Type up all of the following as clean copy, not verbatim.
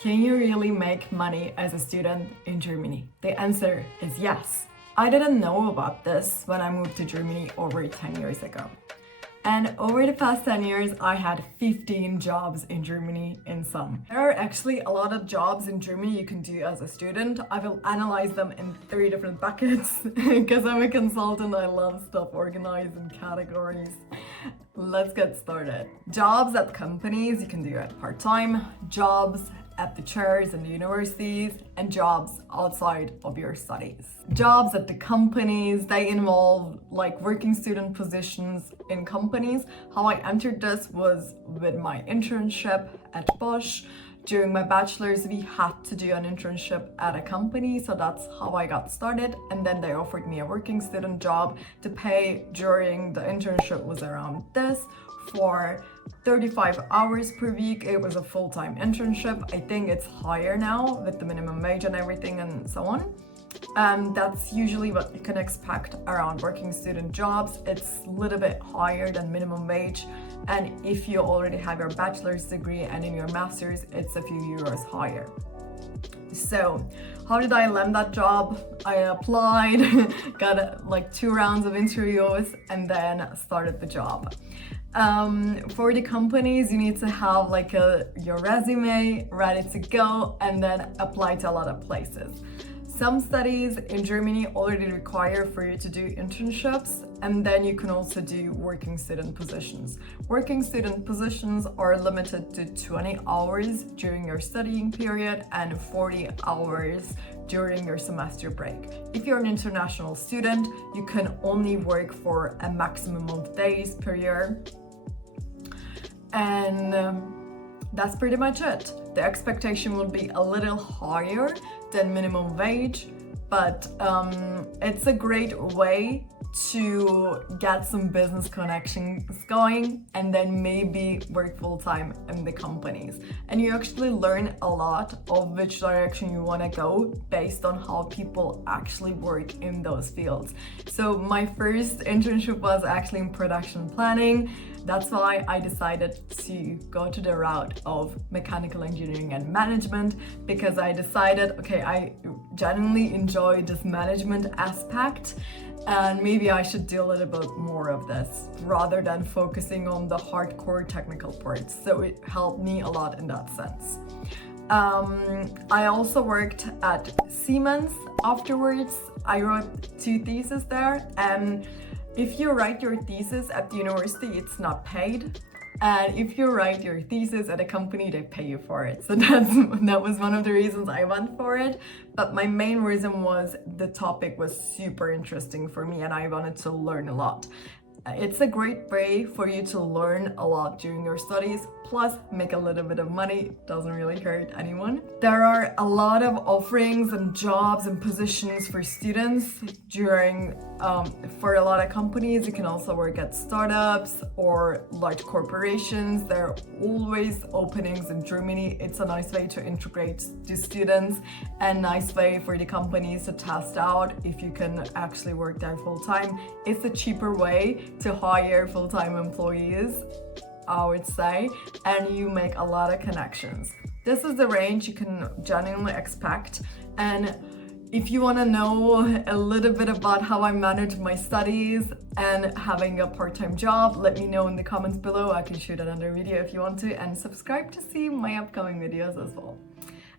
Can you really make money as a student in Germany? The answer is yes. I didn't know about this when I moved to Germany over 10 years ago. And over the past 10 years, I had 15 jobs in Germany in sum. There are actually a lot of jobs in Germany you can do as a student. I will analyze them in 3 different buckets because I'm a consultant. I love stuff organized in categories. Let's get started. Jobs at companies you can do at part-time, jobs at the chairs in the universities, and jobs outside of your studies. Jobs at the companies, they involve like working student positions in companies. How I entered this was with my internship at Bosch. During my bachelor's, we had to do an internship at a company, so that's how I got started. And then they offered me a working student job. The pay during the internship was around this for 35 hours per week. It was a full-time internship. I think it's higher now with the minimum wage and everything and so on. That's usually what you can expect around working student jobs. It's a little bit higher than minimum wage. And if you already have your bachelor's degree and in your master's, it's a few euros higher. So how did I land that job? I applied, got like 2 rounds of interviews, and then started the job. For the companies, you need to have like your resume ready to go and then apply to a lot of places. Some studies in Germany already require for you to do internships, and then you can also do working student positions. Working student positions are limited to 20 hours during your studying period and 40 hours during your semester break. If you're an international student, you can only work for a maximum of days per year. And that's pretty much it. The expectation will be a little higher than minimum wage, but it's a great way to get some business connections going and then maybe work full-time in the companies. And you actually learn a lot of which direction you want to go based on how people actually work in those fields. So my first internship was actually in production planning. That's why I decided to go to the route of mechanical engineering and management, because I decided, okay, I genuinely enjoy this management aspect and maybe I should do a little bit more of this rather than focusing on the hardcore technical parts. So it helped me a lot in that sense. I also worked at Siemens afterwards. I wrote 2 theses there, and if you write your thesis at the university, it's not paid. And if you write your thesis at a company, they pay you for it. So that was one of the reasons I went for it. But my main reason was the topic was super interesting for me and I wanted to learn a lot. It's a great way for you to learn a lot during your studies, plus make a little bit of money. Doesn't really hurt anyone. There are a lot of offerings and jobs and positions for students during for a lot of companies. You can also work at startups or large corporations. There are always openings in Germany. It's a nice way to integrate the students and nice way for the companies to test out if you can actually work there full-time. It's a cheaper way to hire full-time employees, I would say, and you make a lot of connections. This is the range you can genuinely expect. And if you want to know a little bit about how I manage my studies and having a part-time job, let me know in the comments below. I can shoot another video if you want to, and subscribe to see my upcoming videos as well.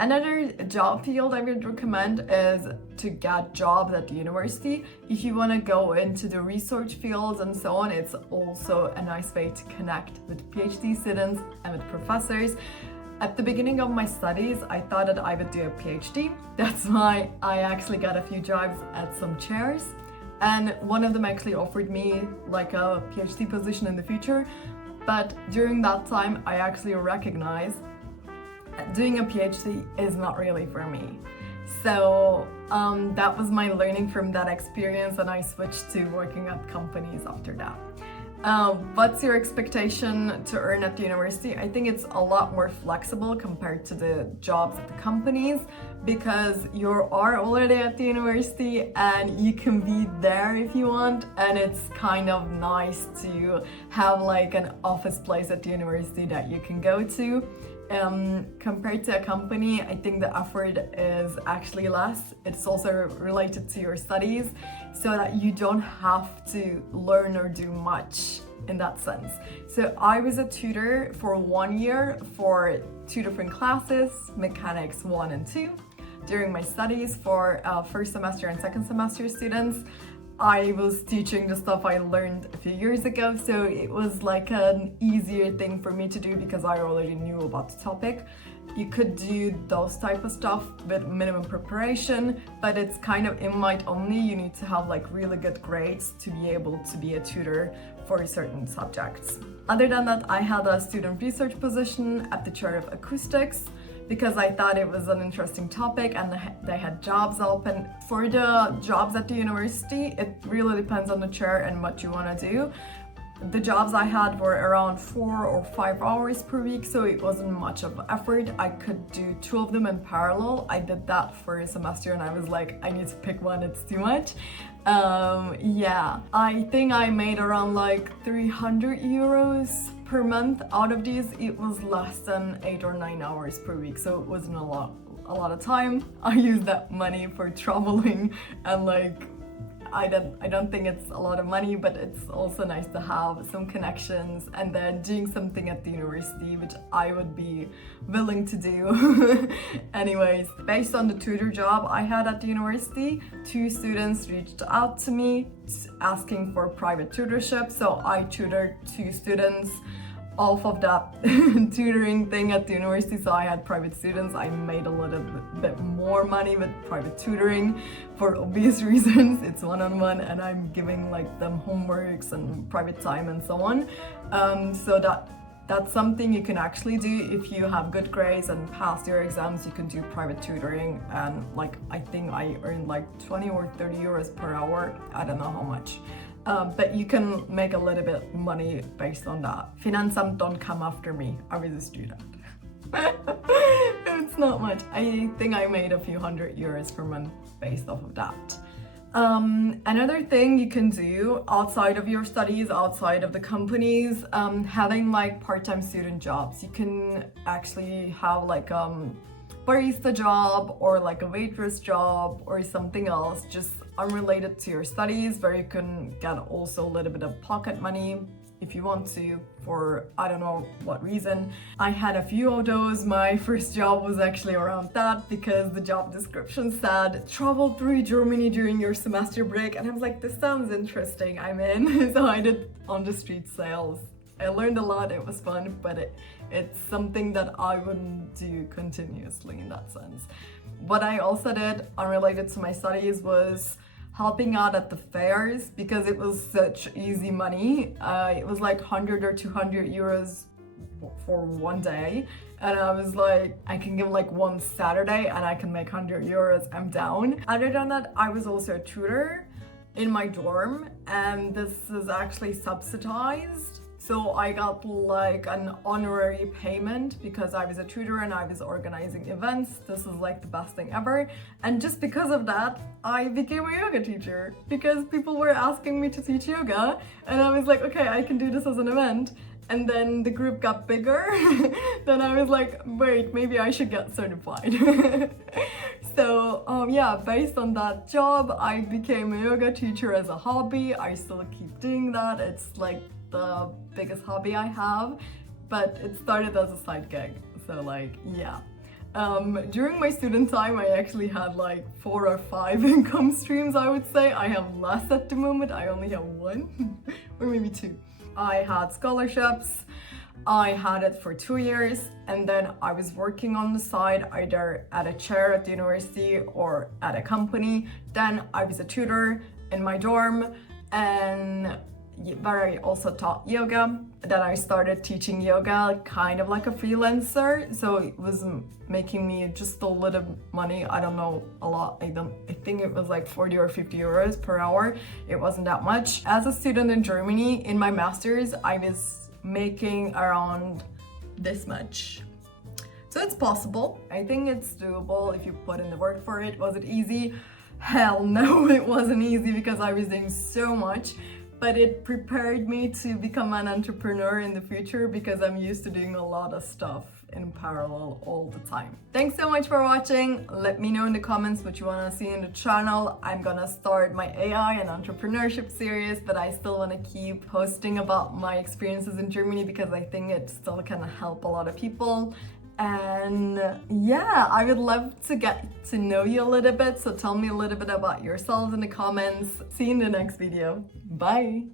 Another job field I would recommend is to get jobs at the university. If you want to go into the research fields and so on, it's also a nice way to connect with PhD students and with professors. At the beginning of my studies, I thought that I would do a PhD. That's why I actually got a few jobs at some chairs. And one of them actually offered me like a PhD position in the future. But during that time, I actually recognized doing a PhD is not really for me. So that was my learning from that experience, and I switched to working at companies after that. What's your expectation to earn at the university? I think it's a lot more flexible compared to the jobs at the companies, because you are already at the university and you can be there if you want, and it's kind of nice to have like an office place at the university that you can go to. Compared to a company, I think the effort is actually less. It's also related to your studies, so that you don't have to learn or do much in that sense. So I was a tutor for 1 year for 2 different classes, mechanics 1 and 2. During my studies for first semester and second semester students, I was teaching the stuff I learned a few years ago, so it was like an easier thing for me to do because I already knew about the topic. You could do those type of stuff with minimum preparation, but it's kind of invite only. You need to have like really good grades to be able to be a tutor for certain subjects. Other than that, I had a student research position at the Chair of Acoustics because I thought it was an interesting topic and they had jobs open. For the jobs at the university, it really depends on the chair and what you want to do. The jobs I had were around 4 or 5 hours per week, so it wasn't much of effort. I could do 2 of them in parallel. I did that for a semester and I was like, I need to pick one, it's too much. Yeah, I think I made around like 300 euros per month. Out of these, it was less than 8 or 9 hours per week, so it wasn't a lot of time. I used that money for traveling and like I don't think it's a lot of money, but it's also nice to have some connections and then doing something at the university, which I would be willing to do. Anyways, based on the tutor job I had at the university, 2 students reached out to me asking for private tutorship, so I tutored 2 students off of that tutoring thing at the university. So I had private students. I made a little bit more money with private tutoring for obvious reasons. It's one-on-one and I'm giving like them homeworks and private time and so on. So that's something you can actually do if you have good grades and pass your exams. You can do private tutoring, and like I think I earned like 20 or 30 euros per hour. I don't know how much. But you can make a little bit money based on that. Finansamt, don't come after me. I was a student. It's not much. I think I made a few hundred euros per month based off of that. Another thing you can do outside of your studies, outside of the companies, having like part-time student jobs. You can actually have like barista job or like a waitress job or something else just unrelated to your studies, where you can get also a little bit of pocket money if you want to, for I don't know what reason. I had a few of those. My first job was actually around that because the job description said travel through Germany during your semester break, and I was like, this sounds interesting, I'm in. So I did on the street sales. I learned a lot, it was fun, but it's something that I wouldn't do continuously in that sense. What I also did, unrelated to my studies, was helping out at the fairs because it was such easy money. It was like 100 or 200 euros for one day. And I was like, I can give like one Saturday and I can make 100 euros, I'm down. Other than that, I was also a tutor in my dorm, and this is actually subsidized. So I got like an honorary payment because I was a tutor and I was organizing events. This is like the best thing ever. And just because of that, I became a yoga teacher because people were asking me to teach yoga. And I was like, okay, I can do this as an event. And then the group got bigger. Then I was like, wait, maybe I should get certified. So yeah, based on that job, I became a yoga teacher as a hobby. I still keep doing that. It's like the biggest hobby I have, but it started as a side gig. So like, yeah. During my student time, I actually had like 4 or 5 income streams, I would say. I have less at the moment. I only have 1 or maybe 2. I had scholarships. I had it for 2 years, and then I was working on the side, either at a chair at the university or at a company. Then I was a tutor in my dorm, and where I also taught yoga. Then I started teaching yoga kind of like a freelancer, so it was making me just a little money. I don't know a lot. I think it was like 40 or 50 euros per hour. It wasn't that much. As a student in Germany, in my master's, I was making around this much. So it's possible. I think it's doable if you put in the work for it. Was it easy? Hell no, it wasn't easy because I was doing so much. But it prepared me to become an entrepreneur in the future because I'm used to doing a lot of stuff in parallel all the time. Thanks so much for watching. Let me know in the comments what you want to see in the channel. I'm gonna start my AI and entrepreneurship series, but I still want to keep posting about my experiences in Germany because I think it still can help a lot of people. And yeah, I would love to get to know you a little bit, so tell me a little bit about yourselves in the comments. See you in the next video. Bye!